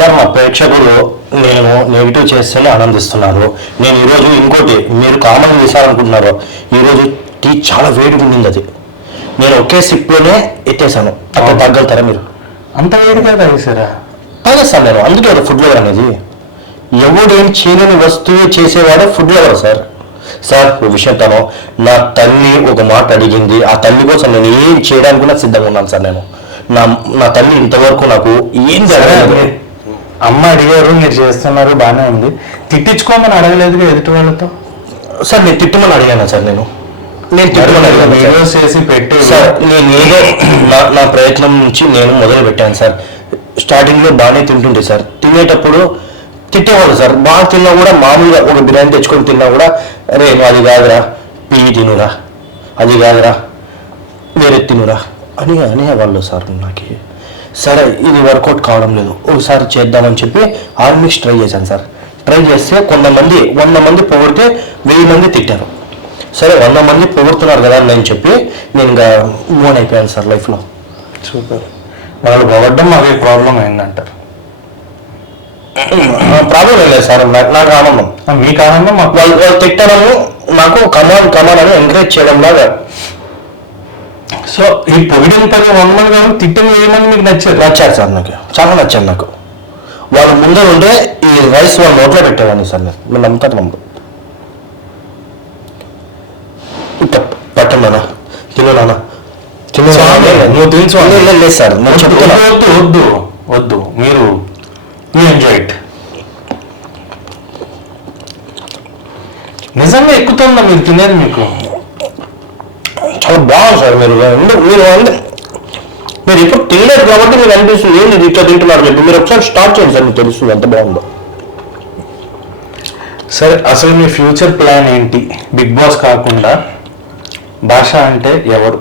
Sir మా ప్రేక్షకులు నేను నెగిటివ్ చేస్తేనే ఆనందిస్తున్నారు. నేను ఈరోజు ఇంకోటి మీరు కామన్ తీసాలనుకుంటున్నారు. ఈరోజు టీ చాలా వేడిగా ఉండింది, అది నేను ఒకే సిప్లోనే ఎత్తేసాను. అక్కడ తగ్గలుతారా మీరు? అంత వేడిగా తాగేసారా? తాగేస్తాను నేను, అందుకే కదా ఫుడ్ లవర్ అనేది. ఎవడేం చేయలేని వస్తువు చేసేవాడే ఫుడ్ లవర్ సార్. సార్ ఒక విషయం తను నా తల్లి ఒక మాట అడిగింది, ఆ తల్లి కోసం నేను ఏం చేయడానికి కూడా సిద్ధంగా ఉన్నాను సార్. నేను నా తల్లి ఇంతవరకు నాకు ఏం జరగలేదు. అమ్మ అడిగారు, మీరు చేస్తున్నారు, బాగానే ఉంది. తిట్టించుకోమని అడగలేదుగా ఎదుటి వాళ్ళతో? సార్ నేను తిట్టమని అడిగాను సార్. నేను తిట్టమని అడిగాను వీడియోస్ చేసి పెట్టే సార్. నేను ఏదో నా ప్రయత్నం నుంచి నేను మొదలు పెట్టాను సార్. స్టార్టింగ్లో బాగానే తింటుంటే సార్, తినేటప్పుడు తిట్టేవాళ్ళు సార్. బాగా తిన్నా కూడా మామూలుగా ఒక బిర్యానీ తెచ్చుకొని తిన్నా కూడా అరే నువ్వు అది కాదురా, పియ్యి తినురా, అది కాదురా, వేరే తినురా అని అనేవాళ్ళు సార్. నాకు సరే ఇది వర్కౌట్ కావడం లేదు, ఒకసారి చేద్దామని చెప్పి ఆల్మిక్స్ ట్రై చేశాను సార్. ట్రై చేస్తే 100 మంది పొగిడితే 1000 మంది తిట్టారు. సరే 100 మంది పొగుడుతున్నారు కదా అని చెప్పి నేను ఇంకా మూవ్ అయిపోయాను సార్ లైఫ్లో. సూపర్. వాళ్ళు పొగడ్డం మాకు ప్రాబ్లం అయిందంటారు? ప్రాబ్లం ఏం లేదు సార్, నాకు ఆనందం. మీకు ఆనందం? వాళ్ళు తిట్టడము నాకు కమాన్ అని ఎంకరేజ్ చేయడం లాగా. సో ఈ పొగిడిన 100 మంది కానీ తిట్టిన 1000 మంది మీకు నచ్చారు సార్. నాకు చాలా నచ్చారు. నాకు వాళ్ళు ముందే ఉంటే ఈ రైస్ వాళ్ళ నోట్లో పెట్టేవాడిని సార్. నేను నమ్ముతాను నమ్ము పట్టం నాన్న, తిను నాన్న, తిను. నువ్వు తెలుసు లేదు సార్, నేను చెప్తున్నా. వద్దు మీరు ఎంజాయ్ ఇట్. నిజంగా ఎక్కుతుందా మీరు తినేది? మీకు చాలా బాగుంది సార్. మీరు ఎప్పుడు తినలేదు కాబట్టి మీకు అనిపిస్తుంది ఏంటి ఇట్లా తింటున్నారు చెప్పి. మీరు ఒకసారి స్టార్ట్ చేయండి సార్, మీకు తెలుస్తుంది ఎంత బాగుందో. సరే అసలు మీ ఫ్యూచర్ ప్లాన్ ఏంటి? బిగ్ బాస్ కాకుండా భాష అంటే ఎవరు,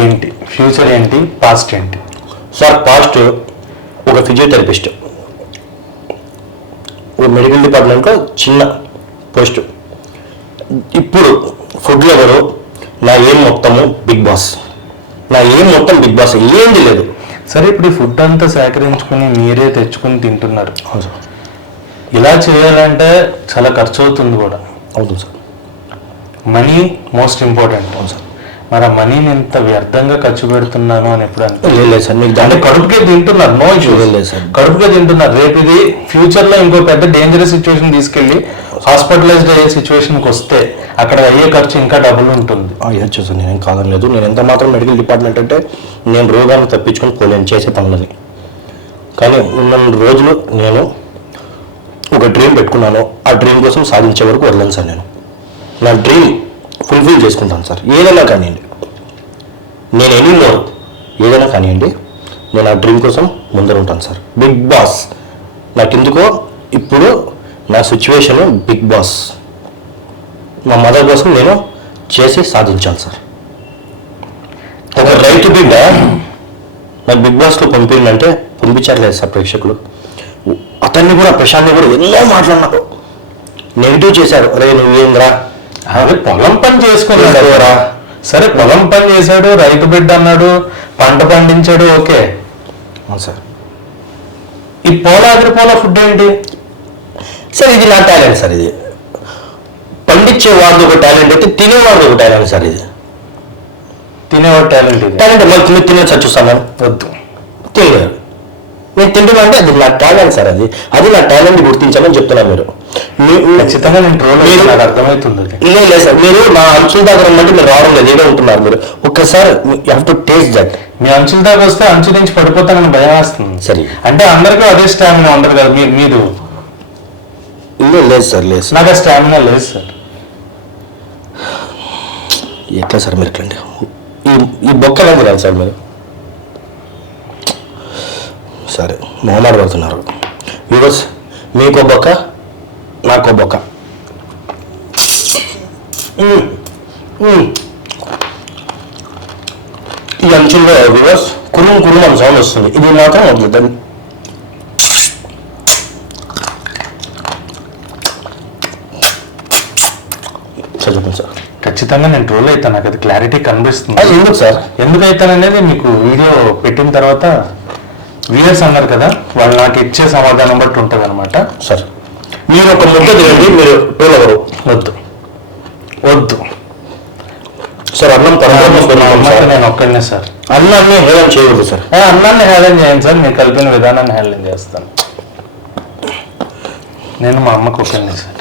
ఏంటి ఫ్యూచర్ ఏంటి, పాస్ట్ ఏంటి? సార్ పాస్ట్ ఒక ఫిజియోథెరపిస్ట్, ఒక మెడికల్ డిపార్ట్మెంట్లో చిన్న పోస్ట్. ఇప్పుడు ఫుడ్ లవరు. నా ఏం మొత్తము బిగ్ బాస్. బిగ్ బాస్ ఏంది లేదు. సరే ఇప్పుడు ఈ ఫుడ్ అంతా సేకరించుకుని మీరే తెచ్చుకుని తింటున్నారు. అవును సార్. ఇలా చేయాలంటే చాలా ఖర్చు అవుతుంది కూడా. అవుతుంది సార్. Money most important. అవును సార్. మరి ఆ మనీని ఎంత వ్యర్థంగా ఖర్చు పెడుతున్నాను అని ఎప్పుడు లేదు సార్. మీకు అంటే కడుపుకే తింటున్నారు, నో ఇష్యూ లేదు సార్, కడుపుకే తింటున్నారు. రేపు ఇది ఫ్యూచర్లో ఇంకో పెద్ద డేంజరస్ సిచ్యువేషన్ తీసుకెళ్ళి హాస్పిటలైజ్డ్ అయ్యే సిచ్యువేషన్కి వస్తే అక్కడ అయ్యే ఖర్చు ఇంకా డబుల్ ఉంటుంది. అయ్యచ్చు సార్, నేనేం కాదని లేదు. నేను ఎంత మాత్రం మెడికల్ డిపార్ట్మెంట్ అంటే నేను రోగాన్ని తప్పించుకొని పోలేను చేసే పనులని. కానీ ఉన్న రోజులు నేను ఒక డ్రీమ్ పెట్టుకున్నాను. ఆ డ్రీమ్ కోసం సాధించే వరకు వదలను సార్. నేను నా డ్రీమ్ ఫుల్ఫిల్ చేసుకుంటాను సార్. ఏదైనా కానివ్వండి, నేను ఎనీమోర్ ఏదైనా కానివ్వండి, నేను ఆ డ్రీమ్ కోసం ముందర ఉంటాను సార్. బిగ్ బాస్ నాకు ఎందుకో ఇప్పుడు నా సిచ్యువేషన్ బిగ్ బాస్. మా మదర్ కోసం నేను చేసి సాధించాను సార్. ఒక రైతు బిడ్డ నాకు బిగ్ బాస్లో పంపిందంటే పంపించట్లేదు సార్ ప్రేక్షకులు. అతన్ని కూడా ప్రశాంత్ని కూడా ఎన్నో మాట్లాడినారు, నెగిటివ్ చేశారు. రే నువ్వేంద్రా, అదే పొలం పని చేసుకున్నాడు. సరే పొలం పని చేశాడు, రైతు బిడ్డ అన్నాడు, పంట పండించాడు, ఓకే. అవును సార్. ఈ పోల ఫుడ్ ఏంటి సార్? ఇది నా టాలెంట్ సార్. ఇది పండించే వాడిది ఒక టాలెంట్ అయితే తినేవాడిది ఒక టాలెంట్ సార్. ఇది తినేవాడు టాలెంట్. మళ్ళీ తినే చచ్చుస్తాను వద్దు, తినలేదు. నేను తింటున్నానంటే అది నా టాలెంట్ సార్. అది నా టాలెంట్ గుర్తించాలని చెప్తున్నాను. మీరు ఖచ్చితంగా నేను ట్రోల్ నాకు అర్థమవుతుంది. లేదు సార్, మీరు నా అంచుల దగ్గర ఉన్నట్టు మీరు రావడం లేదు, ఏదో ఉంటున్నారు మీరు. ఒక్కసారి you have to taste that. మీ అంచుల దాకా వస్తే అంచు నుంచి పడిపోతానని భయం వేస్తుంది. సరే అంటే అందరికీ అదే స్టామినా ఉండదు కదా. మీరు లేదు సార్, లేదు సార్, నాకు ఆ స్టామినా లేదు సార్. ఎట్లా సార్ మీరు ఎట్లండి ఈ బొక్కలు తినాలి సార్ మీరు? సరే మొహమాట పడుతున్నారు. వ్యూవర్స్, మీకో బొక్క నాకో బొక్క. ఈ అంచుల్లో వ్యూవర్స్ కురుం అని సౌండ్ వస్తుంది. ఇది మాత్రం వద్దు. చెప్పండి సార్. ఖచ్చితంగా నేను ట్రోల్ అవుతాను, నాకు అది క్లారిటీ కనిపిస్తుంది. ఎందుకు సార్? ఎందుకు అవుతాననేది మీకు వీడియో పెట్టిన తర్వాత వ్యూయర్స్ అన్నారు కదా, వాళ్ళు నాకు ఇచ్చే సమాధానం బట్టి ఉంటుంది అనమాట. సార్ మీరు ఒక ముద్ద తినండి, మీరు టోల్ ఎవరు వద్దు వద్దు సార్. అన్నం అమ్మకి నేను ఒక్కడనే సార్. అన్నాన్ని హేళన చేయకూడదు సార్. అన్నాన్ని హేళన చేయండి సార్, మీరు కలిపిన విధానాన్ని హేళన చేస్తాను. నేను మా అమ్మకు ఒక్కడనే సార్.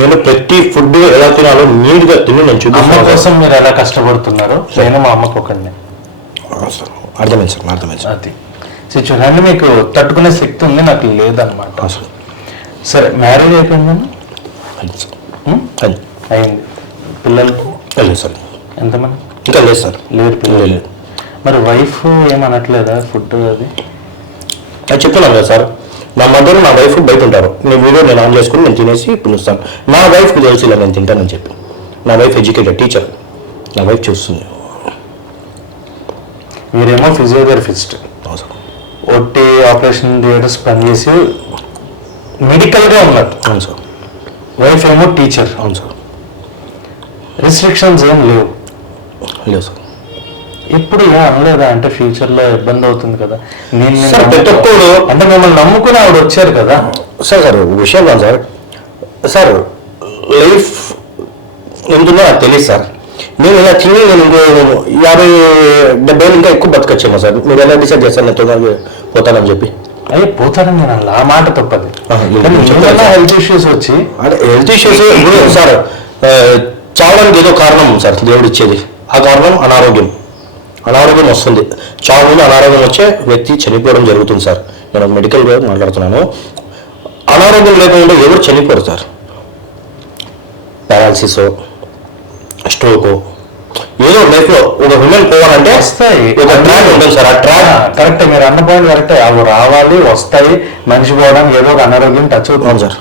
నేను ప్రతి ఫుడ్ ఎలా తినాలో నీట్గా తిని నేను అమ్మ చూపిస్తాను కోసం మీరు ఎలా కష్టపడుతున్నారు, నేను మా అమ్మకు ఒక్కడనే. సార్. అర్థమైంది సార్, అర్థమైంది సార్. అది సిచ్యువేషన్ అంటే మీకు తట్టుకునే శక్తి ఉంది, నాకు లేదనమాట. సార్ సరే, మ్యారేజ్ అయిపోయిందని అయింది సార్. అది అయింది. పిల్లలు లేదు సార్, ఎంతమంది? ఇంకా లేదు సార్. లేరు పిల్లలు. లేదు. మరి వైఫ్ ఏమనట్లేదా ఫుడ్ అది? అది చెప్తున్నాను కదా సార్, నా మదర్ నా వైఫ్ బయట ఉంటారు. నేను వీడియో నేను ఆన్ చేసుకుని నేను తినేసి పిలుస్తాను. నా వైఫ్కి తెలుసు ఇలా నేను తింటానని చెప్పి. నా వైఫ్ ఎడ్యుకేటెడ్ టీచర్, నా వైఫ్ చూస్తుంది. మీరేమో ఫిజియోథెరపిస్ట్, అవును సార్. ఒట్టి ఆపరేషన్ థియేటర్స్ పనిచేసి మెడికల్గా ఉన్నారు. అవును సార్. వైఫ్ ఏమో టీచర్. అవును సార్. రిస్ట్రిక్షన్స్ ఏం లేవు. లేదు సార్. ఇప్పుడు ఏం అనలేదా అంటే ఫ్యూచర్లో ఇబ్బంది అవుతుంది కదా? నేను సార్ ప్రతి ఒక్కడు అంటే మిమ్మల్ని నమ్ముకుని ఆవిడ వచ్చారు కదా సార్. సార్ విషయం కాదు సార్. సార్ లైఫ్ ఎందులో నాకు తెలియదు సార్. నేను ఇలా తిని నేను ఇంకో 50-70 ఇంకా ఎక్కువ బతకొచ్చేమో సార్. మీరు ఎలా డిసైడ్ చేస్తారు నేను తొందరగా పోతానని చెప్పి? అయ్యే పోతారని నేను అలా ఆ మాట తప్పది. చెప్పాను సార్. హెల్త్ ఇష్యూస్ వచ్చి అంటే హెల్త్ ఇష్యూస్ ఇప్పుడు సార్ చావడానికి ఏదో కారణం సార్ దేవుడు ఇచ్చేది. ఆ కారణం అనారోగ్యం. అనారోగ్యం వస్తుంది. చావు ముందు అనారోగ్యం వచ్చే వ్యక్తి చనిపోవడం జరుగుతుంది సార్. నేను మెడికల్గా మాట్లాడుతున్నాను. అనారోగ్యం లేకుండా ఎవరు చనిపోరు సార్. పారాలసిస్, స్ట్రోక్, ఏదో లైఫ్లో ఒక హ్యూమన్ పోవాలంటే వస్తాయి. ఒక ట్రాక్ ఉంటుంది సార్. ఆ ట్రాక్ కరెక్టే, మీరు అన్న పాయింట్ కరెక్టే. అవి రావాలి, వస్తాయి. మనిషి పోవడం ఏదో ఒక అనారోగ్యం టచ్ అవుతుంది సార్.